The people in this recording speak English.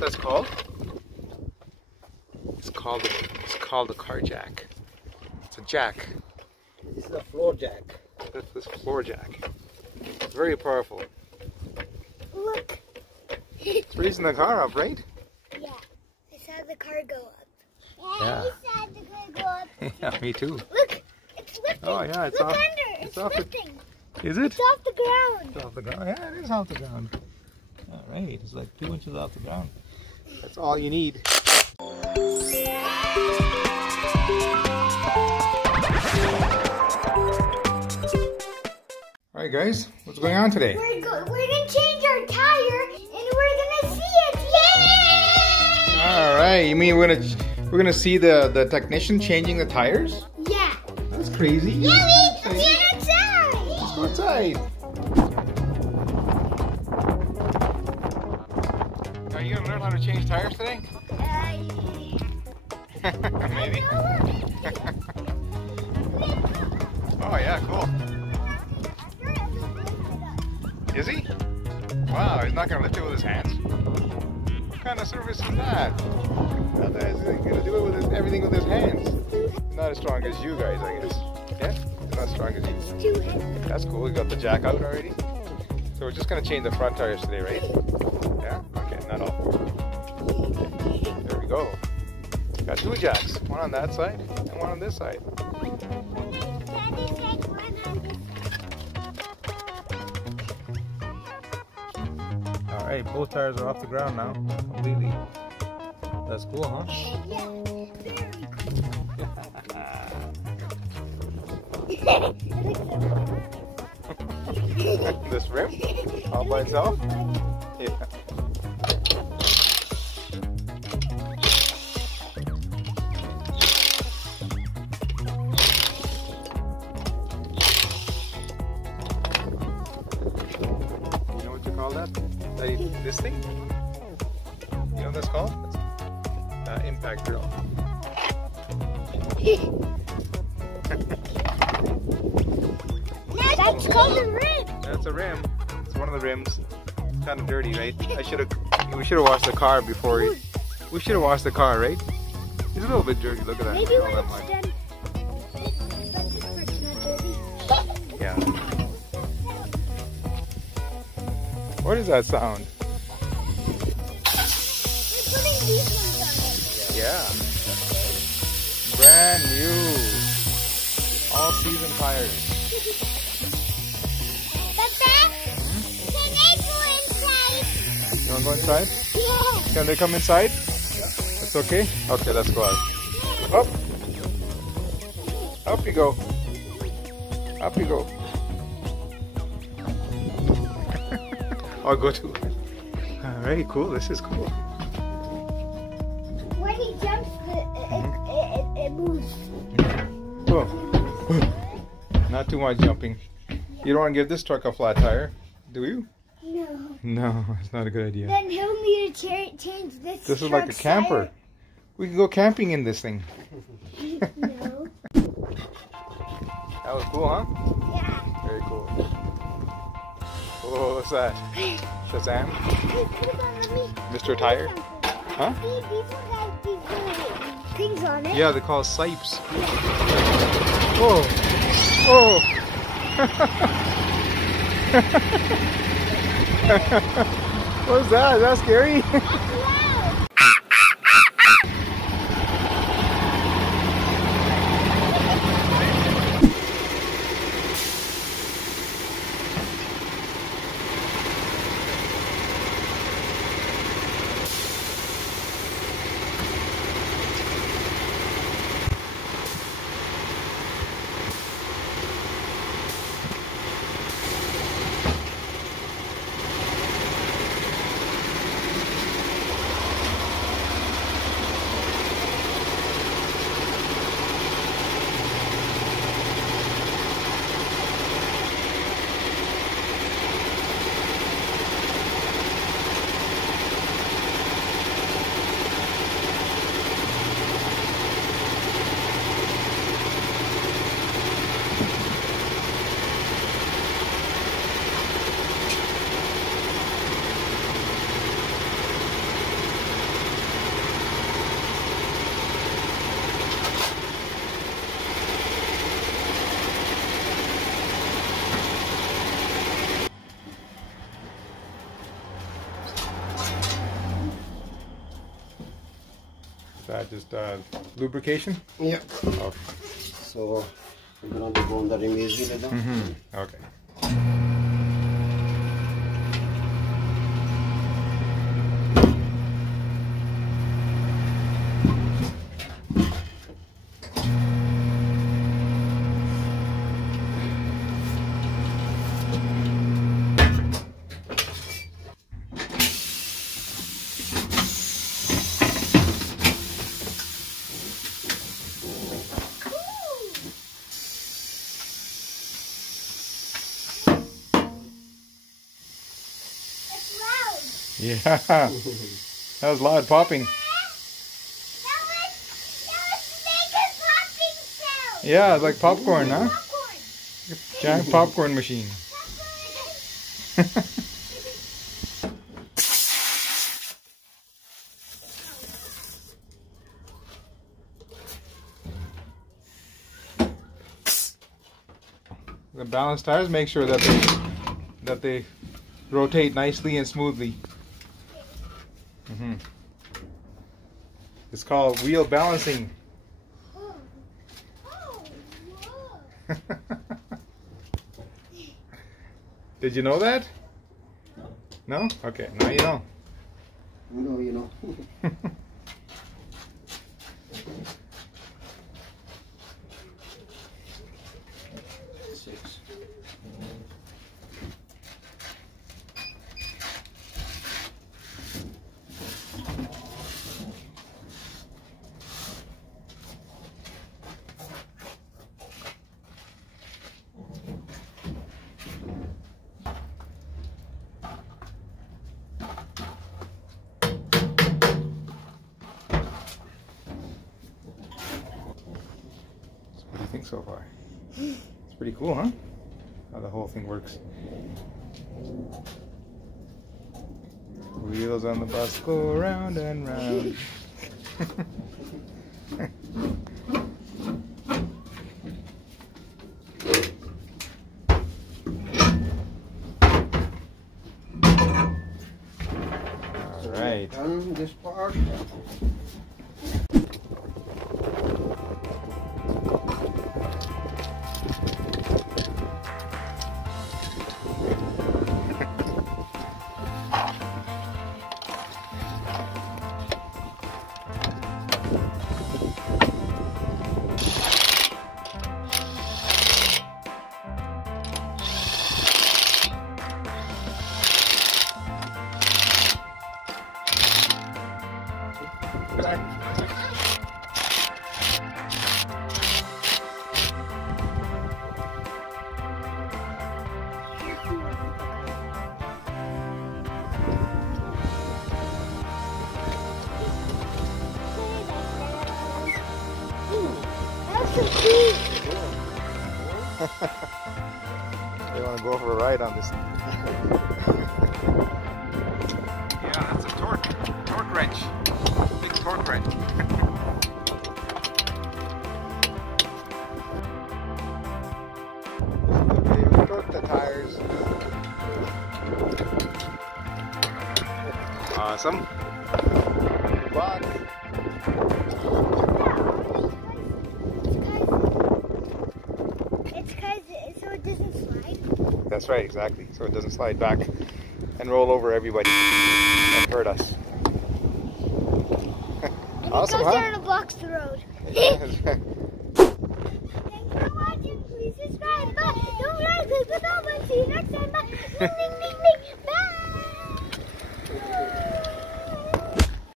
what that's called? It's called a car jack. It's a jack. This is a floor jack. This floor jack. It's very powerful. Look. It's raising the car up, right? Yeah. I saw the car go up. Yeah. I saw the car go up. Yeah, me too. Look, it's lifting. Oh yeah, it's Look off. under. It's off lifting. Is it? It's off the ground. It's off the ground. Yeah, it is off the ground. All right, it's like 2 inches off the ground. That's all you need. All right, guys, what's going on today? We're gonna change our tire, and we're gonna see it. Yay! All right, you mean we're gonna see the technician changing the tires? Yeah. That's crazy. Yeah, let's get outside. Let's go outside. Are you gonna learn how to change tires today? Maybe. Oh yeah, cool. Is he? Wow, he's not gonna lift it with his hands. What kind of service is that? How is he gonna do it with everything with his hands? He's not as strong as you guys, I guess. Yeah? He's not as strong as you. That's cool. We got the jack out already. So we're just gonna change the front tires today, right? Yeah? Okay, not all four. There we go. Got 2 jacks. One on that side and one on this side. Alright, both tires are off the ground now. Completely. That's cool, huh? Yeah, very cool. This rim? All by itself? Yeah. This thing? You know what that's called? That's impact drill. That's called a rim. That's a rim. It's one of the rims. It's kind of dirty, right? We should have washed the car before we should have washed the car, right? It's a little bit dirty. Look at that. Maybe when that it's done. But this part's not dirty. Yeah. What is that sound? Yeah. Brand new. All season tires. Papa, can I go inside? You want to go inside? Yeah. Can they come inside? It's okay? Okay, let's go out. Up. Up you go. Up you go. I'll go too. Alright, cool. This is cool. When he jumps, it moves. Cool. Not too much jumping. You don't want to give this truck a flat tire, do you? No. No, it's not a good idea. Then he'll need to change this. This is like a camper. Tire. We can go camping in this thing. No. That was cool, huh? Yeah. Very cool. Oh, what's that? Shazam? Hey, put it on me. Mr. Tire? Huh? See, these one has these little things on it. Yeah, they're called sipes. Whoa! Oh! What was that? Is that scary? that just lubrication? Yeah. Okay. So we're gonna be going that immediately now. Okay. Yeah, that was loud popping. That was making popping sound. Yeah, it's like popcorn, huh? Popcorn. Giant popcorn machine. The balanced tires make sure that they rotate nicely and smoothly. It's called wheel balancing. Oh. Oh, whoa. Did you know that? No? Okay, now you know. No, you know. Six. What do you think so far? It's pretty cool, huh? How the whole thing works. Wheels on the bus go round and round. All right. Done this part. That's so cool. They want to go for a ride on this. Yeah, that's a torque wrench. Big torque wrench. Okay, we torque the tires. Awesome. Box. It's because so it doesn't slide. That's right, exactly. So it doesn't slide back and roll over everybody and hurt us. And Awesome, it goes huh? down and blocks the road. That's right. Thanks for watching. Please subscribe.